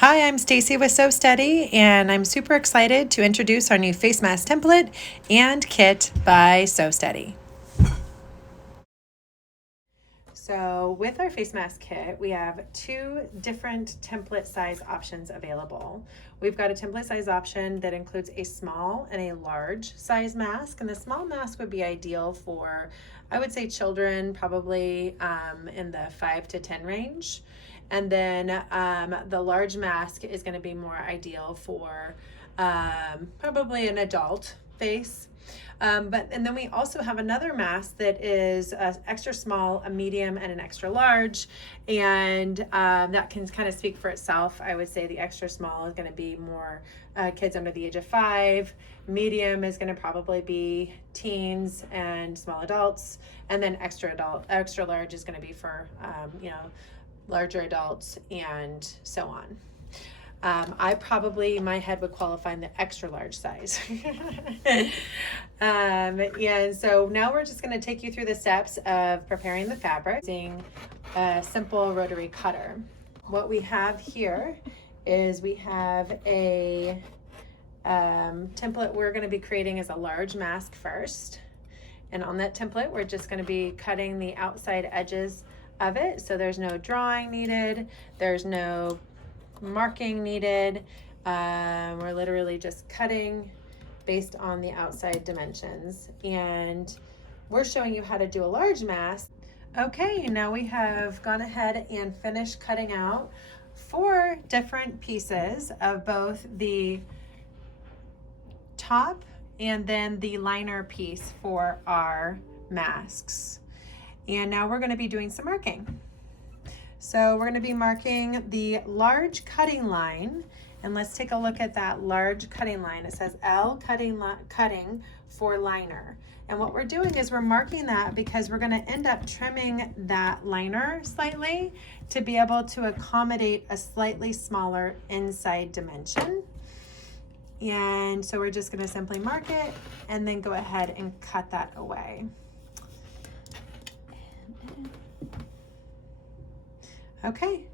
Hi, I'm Stacy with Sew Steady, and I'm super excited to introduce our new face mask template and kit by Sew Steady. So with our face mask kit, we have two different template size options available. We've got a template size option that includes a small and a large size mask, and the small mask would be ideal for, I would say, children probably in the 5 to 10 range. And then the large mask is going to be more ideal for probably an adult face. And then we also have another mask that is extra small, a medium, and an extra large, and that can kind of speak for itself. I would say the extra small is going to be more kids under the age of 5. Medium is going to probably be teens and small adults, and then extra large is going to be for larger adults and so on. My head would qualify in the extra large size. And so now we're just going to take you through the steps of preparing the fabric using a simple rotary cutter. What we have here is we have a template we're going to be creating as a large mask first. And on that template, we're just going to be cutting the outside edges of it. So there's no drawing needed. There's no marking needed. We're literally just cutting based on the outside dimensions, and we're showing you how to do a large mask. Okay, now we have gone ahead and finished cutting out 4 different pieces of both the top and then the liner piece for our masks. And now we're going to be doing some marking. So we're going to be marking the large cutting line, and let's take a look at that large cutting line. It says L cutting for liner. And what we're doing is we're marking that because we're going to end up trimming that liner slightly to be able to accommodate a slightly smaller inside dimension. And so we're just going to simply mark it and then go ahead and cut that away. Okay,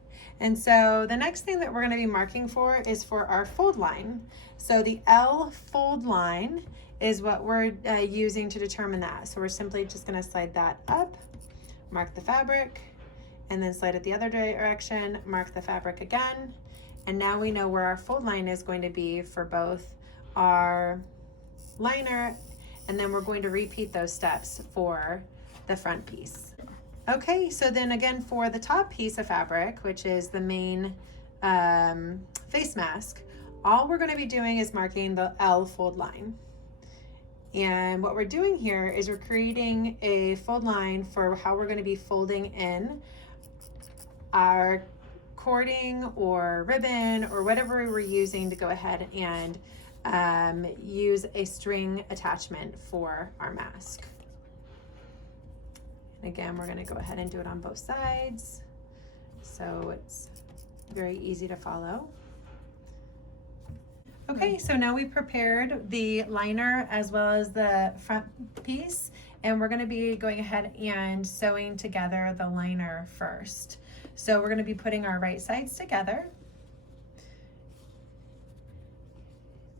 and so the next thing that we're going to be marking for is for our fold line. So the L fold line is what we're using to determine that. So we're simply just going to slide that up, mark the fabric, and then slide it the other direction, mark the fabric again. And now we know where our fold line is going to be for both our liner, and then we're going to repeat those steps for the front piece. Okay, so then again for the top piece of fabric, which is the main face mask, all we're going to be doing is marking the L fold line. And what we're doing here is we're creating a fold line for how we're going to be folding in our cording or ribbon or whatever we're using to go ahead and use a string attachment for our mask. Again, we're going to go ahead and do it on both sides, so it's very easy to follow. Okay, so now we've prepared the liner as well as the front piece, and we're going to be going ahead and sewing together the liner first. So we're going to be putting our right sides together.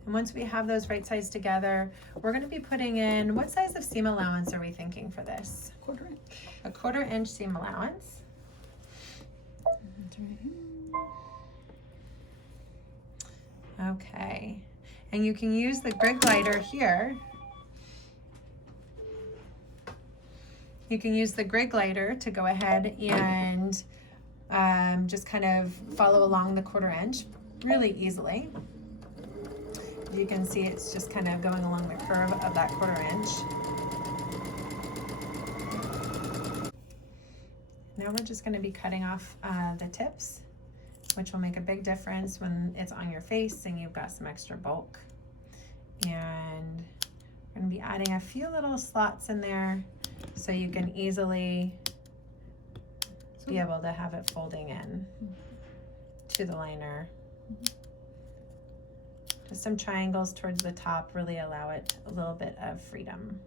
And once we have those right sides together, we're going to be putting in, what size of seam allowance are we thinking for this? 1/4 inch. A 1/4 inch seam allowance. That's right here. Okay, and you can use the grid glider here. You can use the grid glider to go ahead and just kind of follow along the 1/4 inch really easily. You can see it's just kind of going along the curve of that 1/4 inch. Now we're just going to be cutting off the tips, which will make a big difference when it's on your face and you've got some extra bulk. And we're going to be adding a few little slots in there so you can easily be able to have it folding in to the liner. Just some triangles towards the top really allow it a little bit of freedom.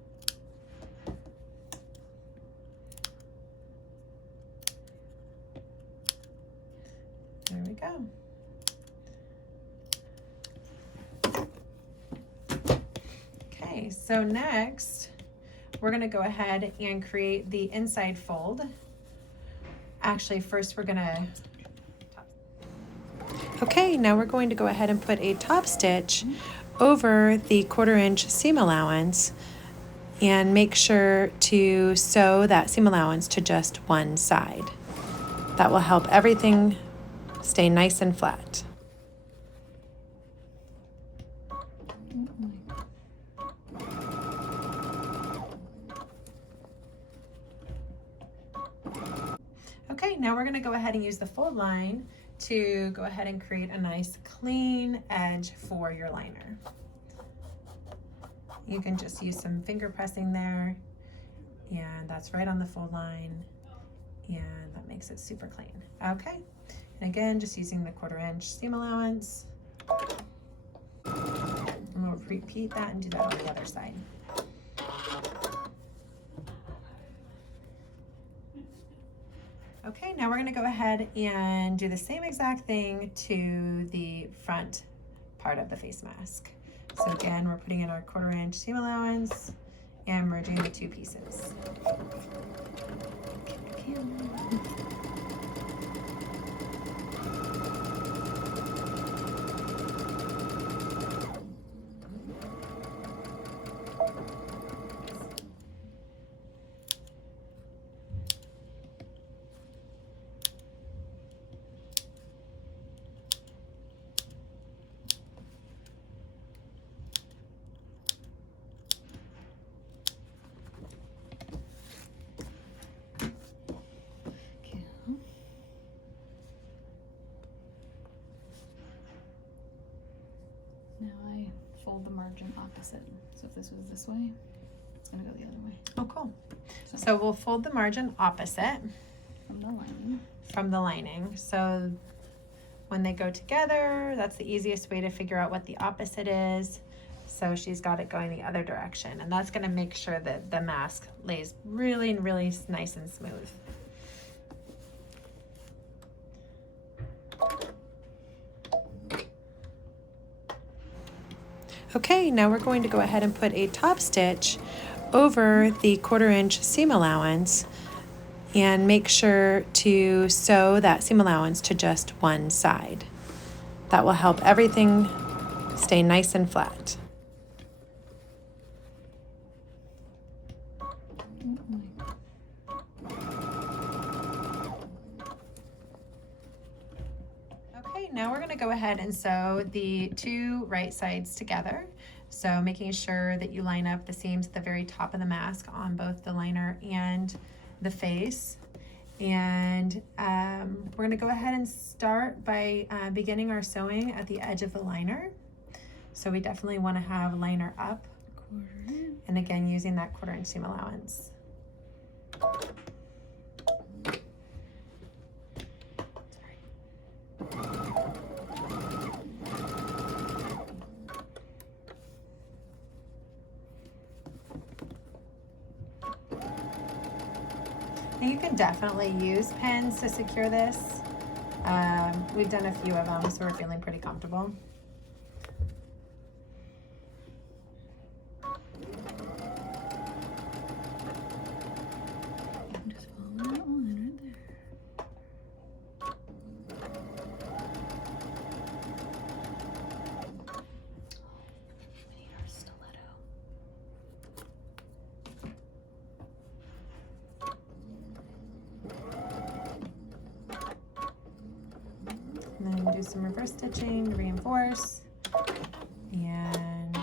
There we go. Okay, so next we're gonna go ahead and create the inside fold. Actually, first we're gonna, okay, now we're going to go ahead and put a top stitch over the 1/4 inch seam allowance and make sure to sew that seam allowance to just one side. That will help everything stay nice and flat. Okay, now we're going to go ahead and use the fold line to go ahead and create a nice clean edge for your liner. You can just use some finger pressing there, and that's right on the fold line, and that makes it super clean. Okay, and again, just using the 1/4 inch seam allowance. And we'll repeat that and do that on the other side. Okay, now we're going to go ahead and do the same exact thing to the front part of the face mask. So again, we're putting in our 1/4 inch seam allowance and merging the two pieces. Now I fold the margin opposite. So if this was this way, it's gonna go the other way. Oh, cool. So we'll fold the margin opposite From the lining. from the lining. So when they go together, that's the easiest way to figure out what the opposite is. So she's got it going the other direction, and that's going to make sure that the mask lays really nice and smooth. Okay, now we're going to go ahead and put a top stitch over the 1/4 inch seam allowance and make sure to sew that seam allowance to just one side. That will help everything stay nice and flat. Okay, now we're going to go ahead and sew the two right sides together. So making sure that you line up the seams at the very top of the mask on both the liner and the face. And we're going to go ahead and start by beginning our sewing at the edge of the liner. So we definitely want to have liner up, and again using that 1/4 inch seam allowance. Now you can definitely use pins to secure this. We've done a few of them, so we're feeling pretty comfortable. Just follow that line right there. We need our stiletto. And then do some reverse stitching to reinforce. And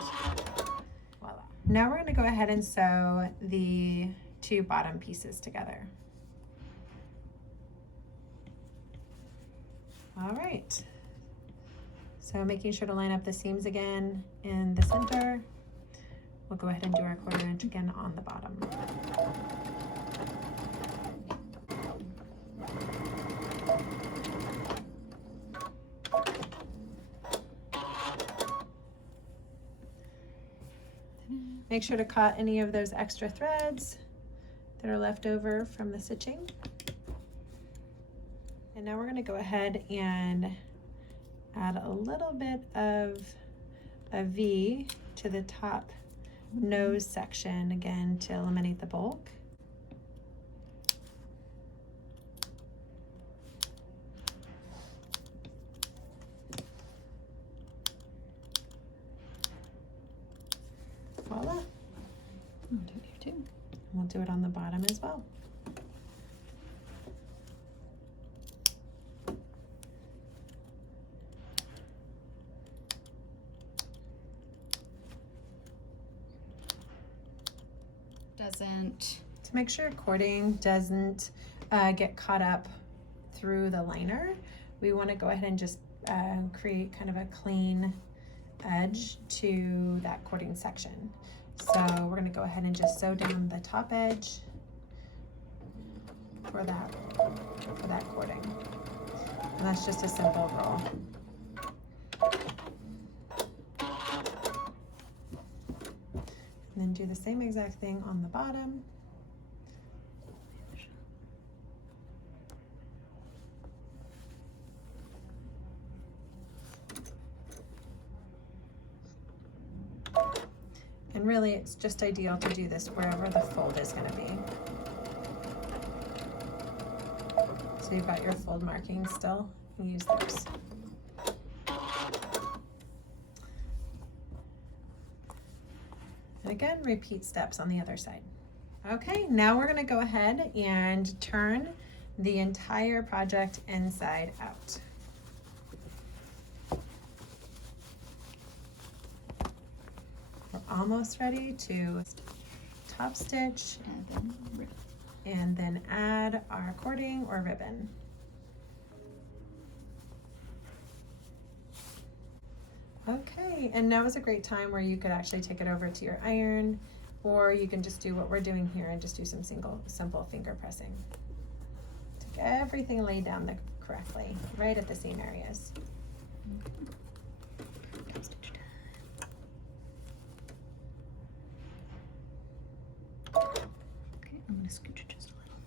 voila. Now we're going to go ahead and sew the two bottom pieces together. All right. So making sure to line up the seams again in the center. We'll go ahead and do our 1/4 inch again on the bottom. Make sure to cut any of those extra threads that are left over from the stitching. And now we're going to go ahead and add a little bit of a V to the top nose section again to eliminate the bulk. Voila. I'll do it here too. We'll do it on the bottom as well. Doesn't. To make sure cording doesn't get caught up through the liner, we want to go ahead and just create kind of a clean edge to that cording section. So we're going to go ahead and just sew down the top edge for that cording. And that's just a simple roll. And then do the same exact thing on the bottom. And really, it's just ideal to do this wherever the fold is going to be. So you've got your fold markings still, use those. And again, repeat steps on the other side. Okay, now we're going to go ahead and turn the entire project inside out. We're almost ready to top stitch And then ribbon. and then add our cording or ribbon. Okay, and now is a great time where you could actually take it over to your iron, or you can just do what we're doing here and just do some simple finger pressing to get everything laid down correctly, right at the seam areas. Okay, I'm gonna scooch it just a little.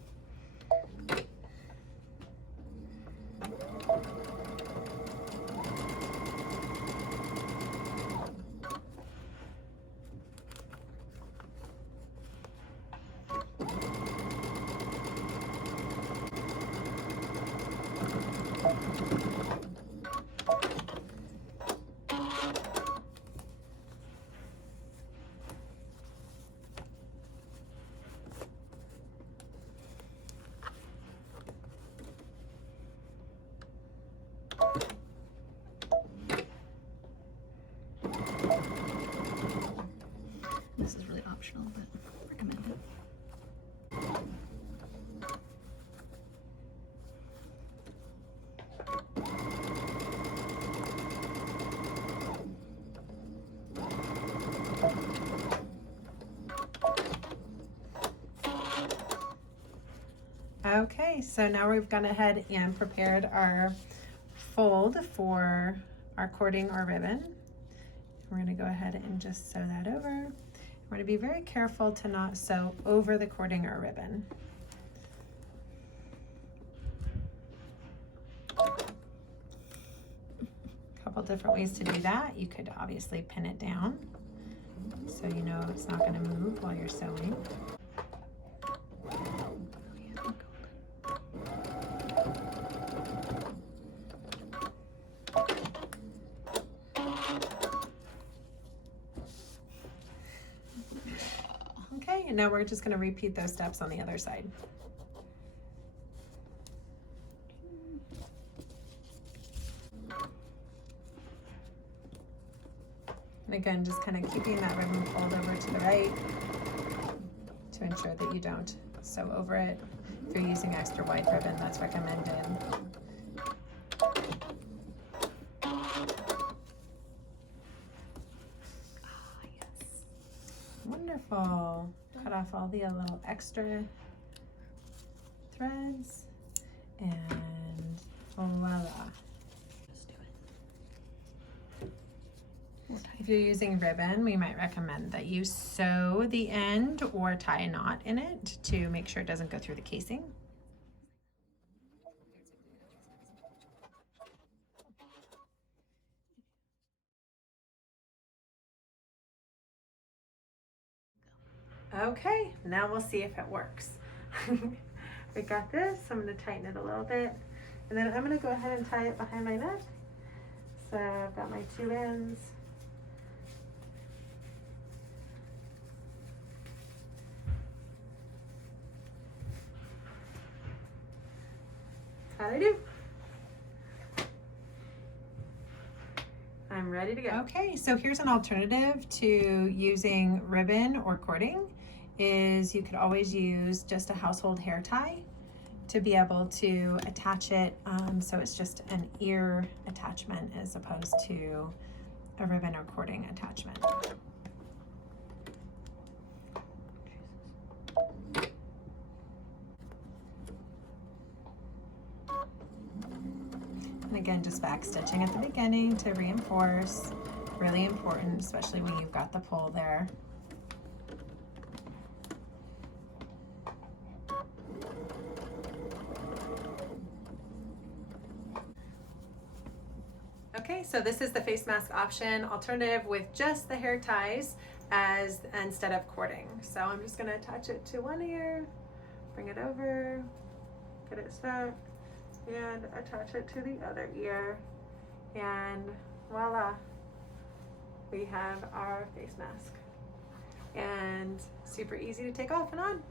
This is really optional, but recommended. Okay, so now we've gone ahead and prepared our fold for our cording or ribbon. We're going to go ahead and just sew that over. We're going to be very careful to not sew over the cording or ribbon. A couple different ways to do that. You could obviously pin it down so you know it's not going to move while you're sewing. Okay, and now we're just going to repeat those steps on the other side. And again, just kind of keeping that ribbon fold over to the right to ensure that you don't sew over it. If you're using extra wide ribbon, that's recommended. Wonderful. Cut off all the little extra threads and voila. Just do it. If you're using ribbon, we might recommend that you sew the end or tie a knot in it to make sure it doesn't go through the casing. Okay, now we'll see if it works. We got this. I'm going to tighten it a little bit. And then I'm going to go ahead and tie it behind my neck. So I've got my 2 ends. How'd I do? I'm ready to go. Okay, so here's an alternative to using ribbon or cording is you could always use just a household hair tie to be able to attach it, so it's just an ear attachment as opposed to a ribbon or cording attachment. And again, just back stitching at the beginning to reinforce. Really important, especially when you've got the pull there. Okay, so this is the face mask option alternative with just the hair ties as instead of cording. So I'm just gonna attach it to one ear, bring it over, get it stuck, and attach it to the other ear, and voila, we have our face mask. And super easy to take off and on.